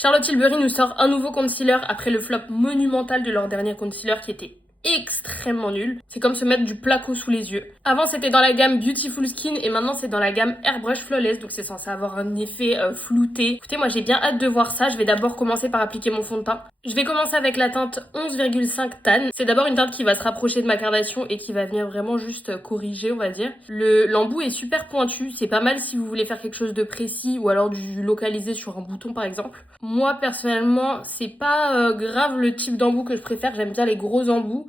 Charlotte Tilbury nous sort un nouveau concealer après le flop monumental de leur dernier concealer qui était extrêmement nul. C'est comme se mettre du placo sous les yeux. Avant c'était dans la gamme Beautiful Skin et maintenant c'est dans la gamme Airbrush Flawless, donc c'est censé avoir un effet flouté. Écoutez, moi j'ai bien hâte de voir ça. Je vais d'abord commencer par appliquer mon fond de teint. Je vais commencer avec la teinte 11,5 Tan. C'est d'abord une teinte qui va se rapprocher de ma Kardashian et qui va venir vraiment juste corriger, on va dire. L'embout est super pointu, c'est pas mal si vous voulez faire quelque chose de précis ou alors du localisé sur un bouton par exemple. Moi personnellement, c'est pas grave le type d'embout que je préfère, j'aime bien les gros embouts.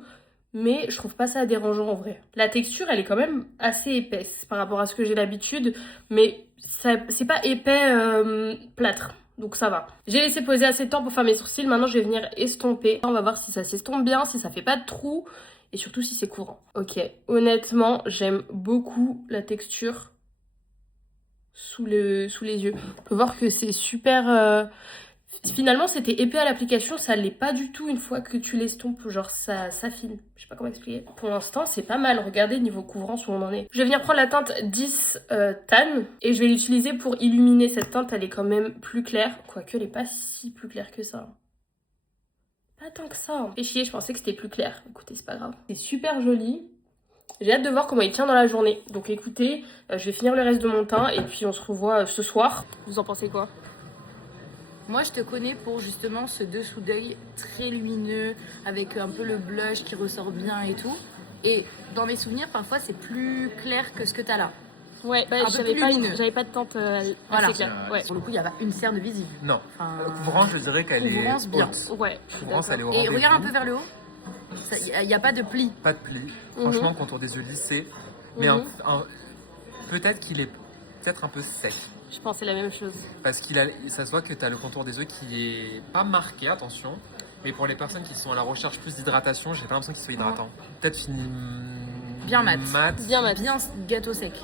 Mais je trouve pas ça dérangeant en vrai. La texture, elle est quand même assez épaisse par rapport à ce que j'ai l'habitude, mais c'est pas épais plâtre, donc ça va. J'ai laissé poser assez de temps pour faire mes sourcils, maintenant je vais venir estomper. On va voir si ça s'estompe bien, si ça fait pas de trous, et surtout si c'est courant. Ok, honnêtement, j'aime beaucoup la texture sous les yeux. On peut voir que c'est super... Finalement, c'était épais à l'application, ça l'est pas du tout une fois que tu l'estompes, genre ça s'affine. Je sais pas comment expliquer. Pour l'instant, c'est pas mal. Regardez niveau couvrance où on en est. Je vais venir prendre la teinte 10 Tan et je vais l'utiliser pour illuminer cette teinte. Elle est quand même plus claire, quoique elle est pas si plus claire que ça. Pas tant que ça. Fait chier, je pensais que c'était plus clair. Écoutez, c'est pas grave. C'est super joli. J'ai hâte de voir comment il tient dans la journée. Donc écoutez, je vais finir le reste de mon teint et puis on se revoit ce soir. Vous en pensez quoi ? Moi, je te connais pour justement ce dessous d'œil très lumineux, avec un peu le blush qui ressort bien et tout. Et dans mes souvenirs, parfois, c'est plus clair que ce que tu as là. Ouais, bah, un peu plus lumineux. J'avais pas de teinte Voilà. assez claire. Ouais. Pour le coup, il n'y a pas une cerne visible. Non. Enfin, Couvrance, je dirais qu'elle est couvrance, bien. haute. Ouais. Couvrance, elle est au Et rendez-vous. regarde un peu vers le haut. Il n'y a pas de pli. Pas de pli. Franchement, contour des yeux lissés. Mais peut-être qu'il est peut-être un peu sec. Je pensais la même chose. Parce ça se voit que tu as le contour des yeux qui est pas marqué, attention. Mais pour les personnes qui sont à la recherche plus d'hydratation, j'ai pas l'impression qu'il soit hydratant. Peut-être fini Bien mat. Bien mat. Bien gâteau sec.